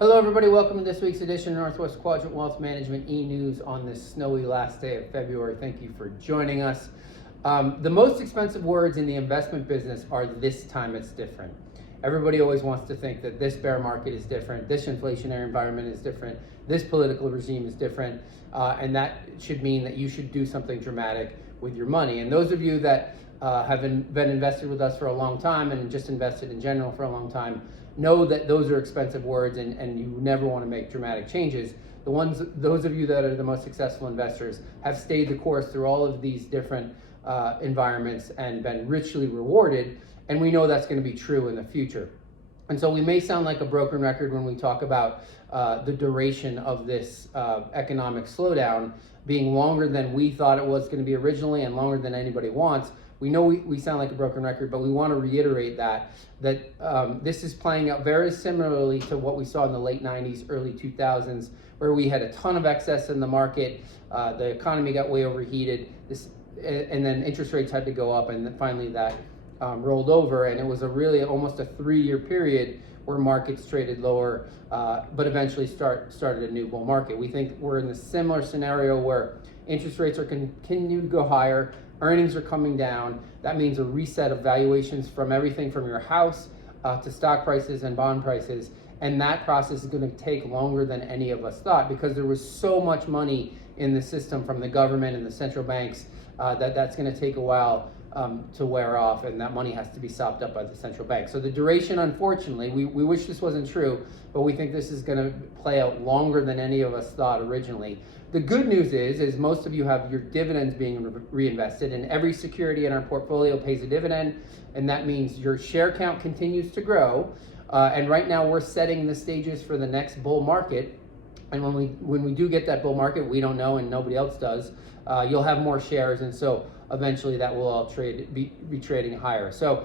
Hello everybody, welcome to this week's edition of Northwest Quadrant Wealth Management e-News on this snowy last day of February. Thank you for joining us. The most expensive words in the investment business are "this time it's different." Everybody always wants to think that this bear market is different, this inflationary environment is different, this political regime is different, and that should mean that you should do something dramatic with your money. And those of you that have been invested with us for a long time and just invested in general for a long time know that those are expensive words and you never want to make dramatic changes. Those of you that are the most successful investors have stayed the course through all of these different environments and been richly rewarded, and we know that's going to be true in the future. And so we may sound like a broken record when we talk about the duration of this economic slowdown being longer than we thought it was going to be originally and longer than anybody wants. We know we sound like a broken record, but we want to reiterate that this is playing out very similarly to what we saw in the late 90s, early 2000s, where we had a ton of excess in the market, the economy got way overheated, and then interest rates had to go up, and then finally that rolled over, and it was almost a 3-year period where markets traded lower, but eventually started a new bull market. We think we're in a similar scenario where interest rates are continuing to go higher, earnings are coming down. That means a reset of valuations from everything from your house to stock prices and bond prices. And that process is going to take longer than any of us thought, because there was so much money in the system from the government and the central banks that's going to take a while to wear off, and that money has to be sopped up by the central bank. So the duration, unfortunately, we wish this wasn't true, but we think this is going to play out longer than any of us thought originally. The good news is most of you have your dividends being reinvested, and every security in our portfolio pays a dividend, and that means your share count continues to grow. And right now we're setting the stages for the next bull market. And when we do get that bull market, we don't know and nobody else does, you'll have more shares, and so eventually that will all be trading higher. So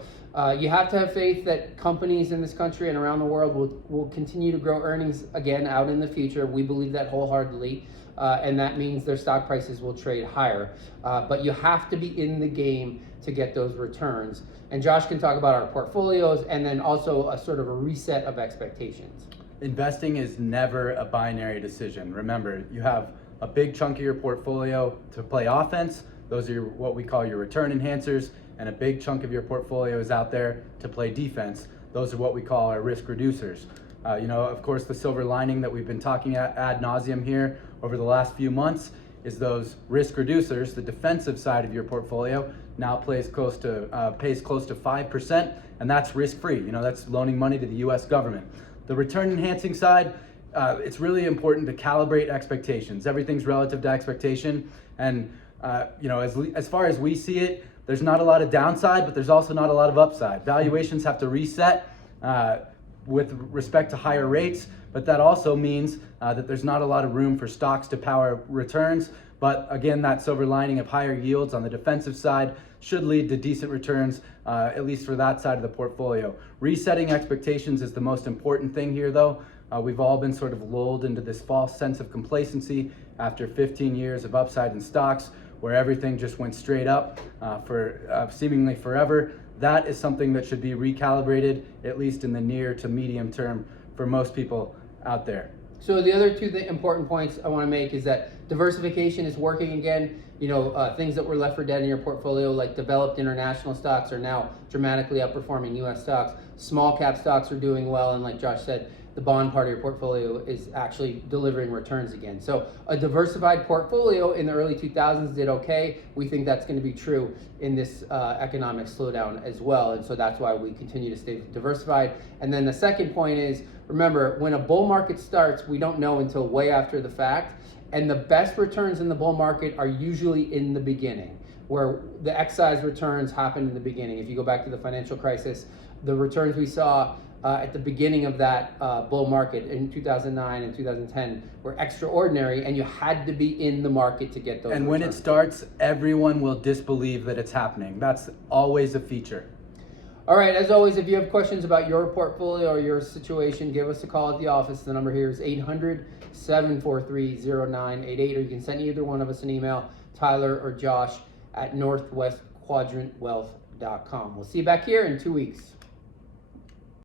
you have to have faith that companies in this country and around the world will continue to grow earnings again out in the future. We believe that wholeheartedly, and that means their stock prices will trade higher. But you have to be in the game to get those returns. And Josh can talk about our portfolios and then also a sort of a reset of expectations. Investing is never a binary decision. Remember, you have a big chunk of your portfolio to play offense. Those are what we call your return enhancers, and a big chunk of your portfolio is out there to play defense. Those are what we call our risk reducers. Of course, the silver lining that we've been talking ad nauseum here over the last few months is those risk reducers. The defensive side of your portfolio now pays close to 5%, and that's risk-free. That's loaning money to the U.S. government. The return enhancing side, it's really important to calibrate expectations. Everything's relative to expectation, and as far as we see it, there's not a lot of downside, but there's also not a lot of upside. Valuations have to reset with respect to higher rates, but that also means that there's not a lot of room for stocks to power returns. But again, that silver lining of higher yields on the defensive side should lead to decent returns, at least for that side of the portfolio. Resetting expectations is the most important thing here, though. We've all been sort of lulled into this false sense of complacency after 15 years of upside in stocks, where everything just went straight up for seemingly forever. That is something that should be recalibrated, at least in the near to medium term, for most people out there. So the other two important points I want to make is that diversification is working again. Things that were left for dead in your portfolio, like developed international stocks, are now dramatically outperforming U.S. stocks. Small cap stocks are doing well, and like Josh said, the bond part of your portfolio is actually delivering returns again. So a diversified portfolio in the early 2000s did okay. We think that's going to be true in this economic slowdown as well, and so that's why we continue to stay diversified. And then the second point is, remember, when a bull market starts, we don't know until way after the fact, and the best returns in the bull market are usually in the beginning, where the excise returns happen in the beginning. If you go back to the financial crisis, the returns we saw at the beginning of that bull market in 2009 and 2010 were extraordinary, and you had to be in the market to get those And returns. when it starts, everyone will disbelieve that it's happening. That's always a feature. All right, as always, if you have questions about your portfolio or your situation, give us a call at the office. The number here is 800-743-0988, or you can send either one of us an email, Tyler or Josh, at northwestquadrantwealth.com. We'll see you back here in 2 weeks.